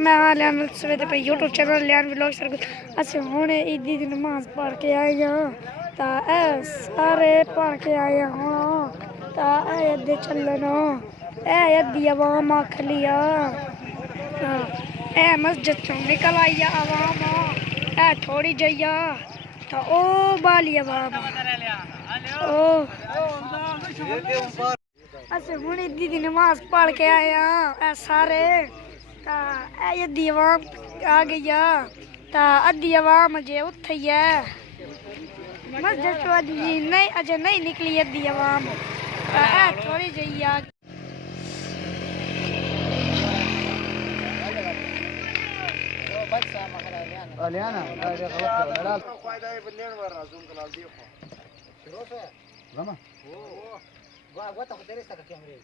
मैं लियान सवेरे पे YouTube channel Lian vlog sir अच्छे हुणे ईदी दी नमाज पढ़ के आए हां ता ए सारे पढ़ के आए हां ता ए अदे चलनो ए अद्दी आवाम आख लिया ए मस्जिद चों निकल आई आवाम ए थोड़ी जइया ता ओ बाली आवाम ओ अच्छे हुणे ईदी दी नमाज पढ़ के आए हां ए सारे ता ये दीवाम आ गया ता अद्धी आवाम जे उठी है मस्जिद तो अद्धी नहीं अजे नहीं निकली अद्धी आवाम ता थोड़ी जई आ लियाना गलत फायदा है बल्लेन वरना जूम कनाल देखो शुरू से लमा वो तो तेरे साथ कैमरे